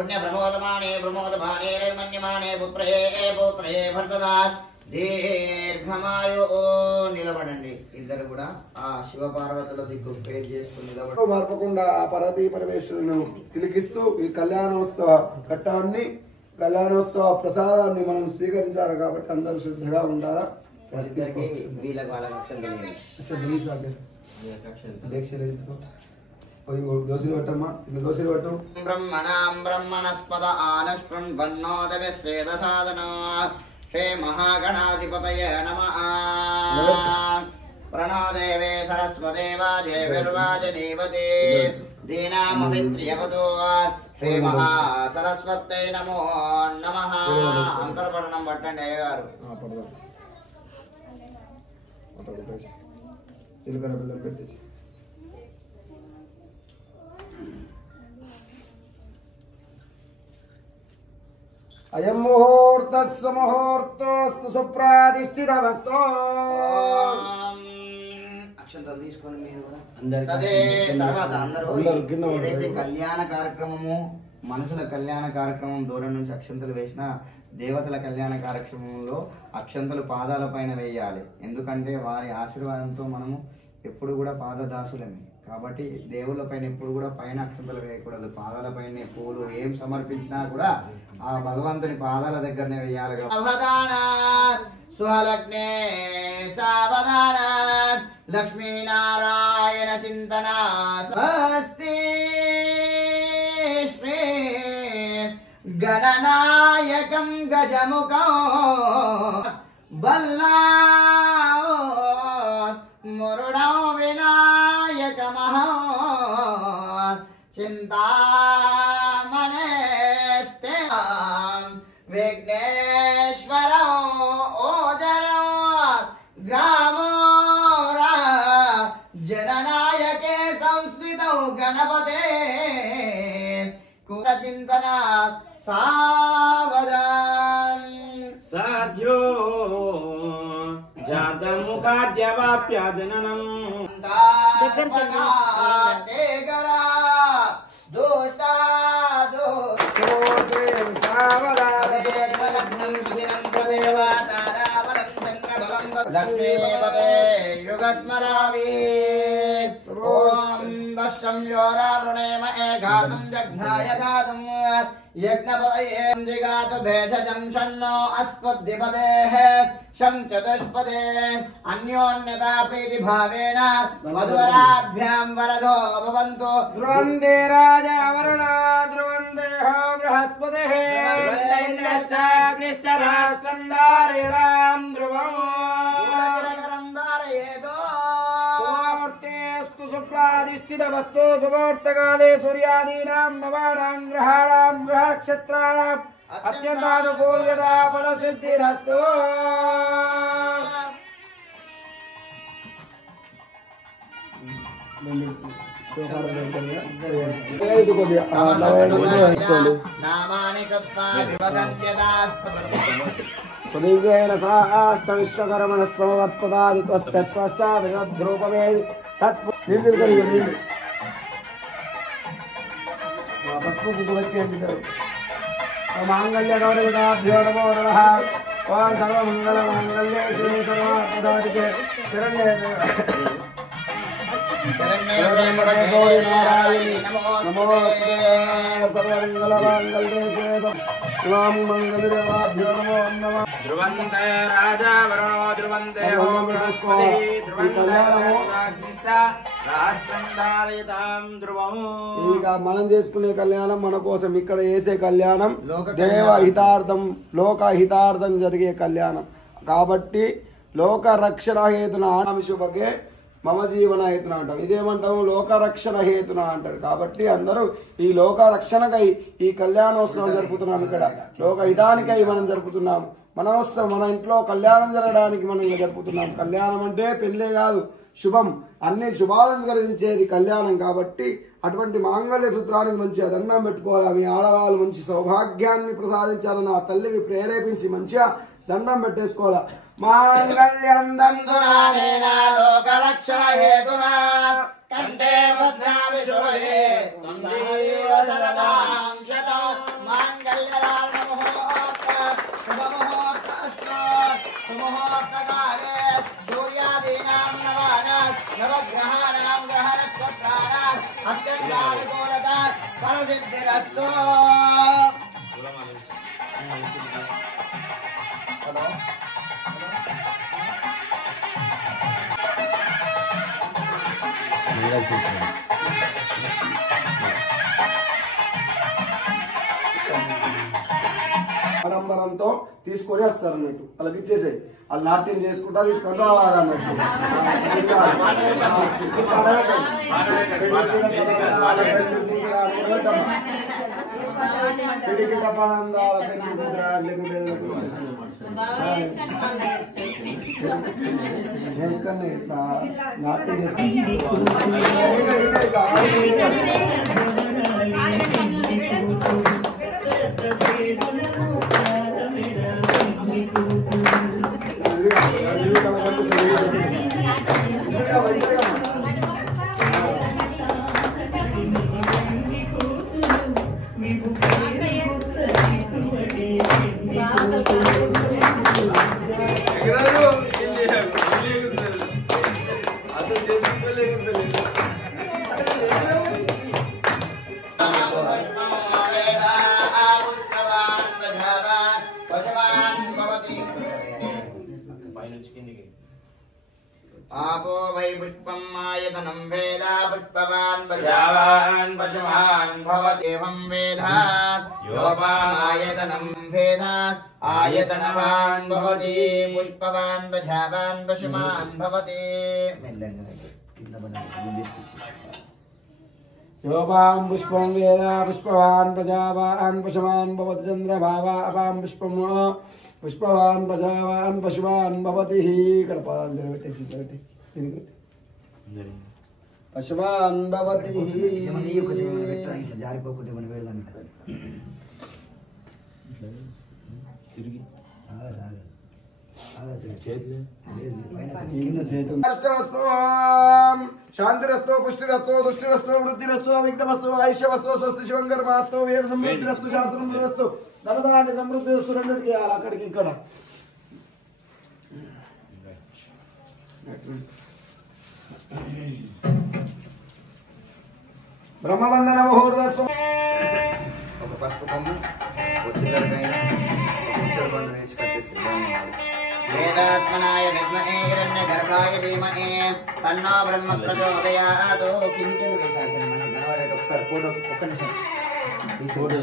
పుణ్య ప్రమోదమానే ప్రమోదమానే రమణ్యమానే పుత్రే పుత్రే భర్తదా దీర్ఘమాయో. నిలబడండి ఇద్దరు కూడా ఆ శివ పార్వతుల దిక్కు పేరు చేసుకుని నిలబడి మార్పకుండా ఆ పార్వతీ పరమేశ్వరులను తిలకిస్తూ ఈ కళ్యాణోత్సవ ఘట్టాన్ని కళ్యాణోత్సవ ప్రసాదాన్ని మనం స్వీకరించాలి కాబట్టి అందరూ శ్రద్ధగా ఉండాలా. వాళ్ళిద్దరికి వీళ్ళకి వాళ్ళ దోశలు పెట్టమ్మా ఇల్లు దోశలు పెట్టు. బ్రహ్మణాం బ్రహ్మణస్పద ఆనస్పృణ్వన్నోదవిశ్వేద సాధన శ్రీ మహాగణాధిపతయ నమః. ప్రణో దేవే సరస్వతే వాజేర్వాజదేవతే దీనామభిత్రియవతో శ్రీ మహాసరస్వత్యై నమో నమః. అంతర్పఠనం పట్టండి అయ్యగారు. జీలకర్ర బెల్లం పెట్టేసి అయం ముహూర్తస్సు ముహూర్తోస్తు సుప్రాతిష్ఠితమస్తు. అక్షంతలు తీసుకొని మీరు కూడా అందరికీ తర్వాత అందరూ ఏదైతే కళ్యాణ కార్యక్రమము మనుషుల కళ్యాణ కార్యక్రమం దూరం నుంచి అక్షంతలు వేసిన దేవతల కళ్యాణ కార్యక్రమంలో అక్షంతలు పాదాల పైన వేయాలి. ఎందుకంటే వారి ఆశీర్వాదంతో మనము ఎప్పుడు కూడా పాదదాసులమే కాబట్టి దేవుళ్ళ పైన ఎప్పుడు కూడా పైన అక్షంతలు వేయకూడదు. పాదాల పైన పూలు ఏం సమర్పించినా కూడా ఆ భగవంతుని పాదాల దగ్గరనే వేయాలి. స్వలగ్నే సావధాన లక్ష్మీనారాయణ చింతన స్వస్తి శ్రీ గణనాయకం గజముఖం బల్లా మురుడో వినాయక మహా చింతామణేస్తే విఘ్నేశ్వర ఓజరో గ్రామో జననాయకే సంస్థితౌ గణపతే కులచింతన సావధాన్ సాధ్యో జాతముఖాద్యవాప్యాజననం లక్ష్మీపతే యుగస్మరామి ఓం దశంయోరారుణేమ ఏఘాతం జఘ్నాయ ఘాతం యజ్ఞపతయేం జిగాతు భేషజం షన్నో అస్మద్దిపదేః శం చతుష్పదే అన్యోన్యతా ప్రీతిభావేన వధువరాభ్యాం వరదో భవంతు. ధ్రువం దే రాజా వరుణో ధ్రువం దేహో బృహస్పతిః ఇంద్రశ్చాగ్నిశ్చ రాష్ట్రం దారేణాం ధ్రువం సుముహూర్తేస్తు సుప్రాతిష్ఠితమస్తు. సుముహూర్తకాలే సూర్యాదీనాం నవానాం గ్రహాణాం గ్రహనక్షత్రాణాం అత్యంతానుకూల్యతా ఫలసిద్ధిరస్తు. నామాని కృత్వా వివగన్యదాస్తు స్వదివ్యేన సాష్ట విశ్వకర్మణ సమవత్పదాదిత్వష్టస్పష్టాభిద్రూపమేది నీళ్ళు కలిగి నీళ్ళు పసుపు కుటుంబం మాంగళ్య గౌరవిభ్యో నమో నమః. ఓం సర్వమంగళ మాంగళ్యే శివే సర్వార్థసాధికే శరణ్యే నమోస్తే సర్వమంగళ మాంగళ్యే శివే ఓం మంగళదేవాభ్యో నమో నమః. ధ్రువంతే రాజా వరుణో ధ్రువంతే బృహస్పతి ధ్రువంతే రాష్ట్రం దారితాం ధ్రువం. ఇక మనం చేసుకునే కళ్యాణం మన కోసం ఇక్కడ చేసే కళ్యాణం దేవ హితార్థం లోక హితార్థం జరిగే కళ్యాణం కాబట్టి లోక రక్షణ హేతున శుభకే మమ జీవన హేతున అంటాం. ఇదేమంటాము లోక రక్షణ హేతున అంటాడు. కాబట్టి అందరూ ఈ లోక రక్షణకై ఈ కళ్యాణోత్సవం జరుపుతున్నాం. ఇక్కడ లోక హితానికై మనం జరుపుతున్నాం. మనోత్సవం మన ఇంట్లో కళ్యాణం జరగడానికి మనం జరుపుతున్నాం. కళ్యాణం అంటే పెళ్ళే కాదు, శుభం, అన్ని శుభాలను కలిగించేది కళ్యాణం. కాబట్టి అటువంటి మాంగళ్య సూత్రానికి మంచిగా దండం పెట్టుకోవాలి. మీ ఆడవాళ్ళు మంచి సౌభాగ్యాన్ని ప్రసాదించాలని ఆ తల్లికి ప్రేరేపించి మంచిగా దండం పెట్టేసుకోవాలా. మాంగళ్యం దంతునా లోక రక్షణ హేతునా కంటే భద్రామి శుభే త్వం సహదేవ సరదాం శతం ఫలసిద్ధిరస్తు. హలో ఆడంబరంతో తీసుకొని వస్తారు అన్నట్టు వాళ్ళకి ఇచ్చేసాయి వాళ్ళు నాట్యం చేసుకుంటా తీసుకొని రావాలన్నట్టు ఇట్లా నాట్యం आपो वै पुष्पं आयतनं वेद पुष्पवान् प्रजावान् पशुमान् भवति एवं वेद योपायतनं वेद आयतनवान् भवति पुष्पवान् प्रजावान् पशुमान् भवति योपां पुष्पं वेद पुष्पवान् प्रजावान् पशुमान् भवति चन्द्रभावा अपां पुष्पं पुष्पवान् प्रजावान् पशुवान् भवति पशुवान् भवति शांतिरस्तो पुष्टिरस्तो दुष्टिरस्तो वृद्धिरस्तो विघ्नमस्तो आयुष्यमस्तो स्वस्ति शिवंकर्मास्तो वेद समृद्धिरस्तो शास्त्रमृतस्तो ధనదాన్ని సమృద్ధి రెన్నిటికి వేయాలి అక్కడికి ఇక్కడ బ్రహ్మబంధన ముహూర్తం ఒక పసుపు కొమ్ము వచ్చిందరికైనా బంధు వేసి కట్టేసి వేదాత్మనాయ విద్మహే హిరణ్యగర్భాయ ధీమహి తన్నో బ్రహ్మ ప్రచోదయాత్. కింటలు వేసాల్సిన మనకి కనబడేది ఒకసారి ఫోటో ఒక్క నిమిషం ఈ ఫోటో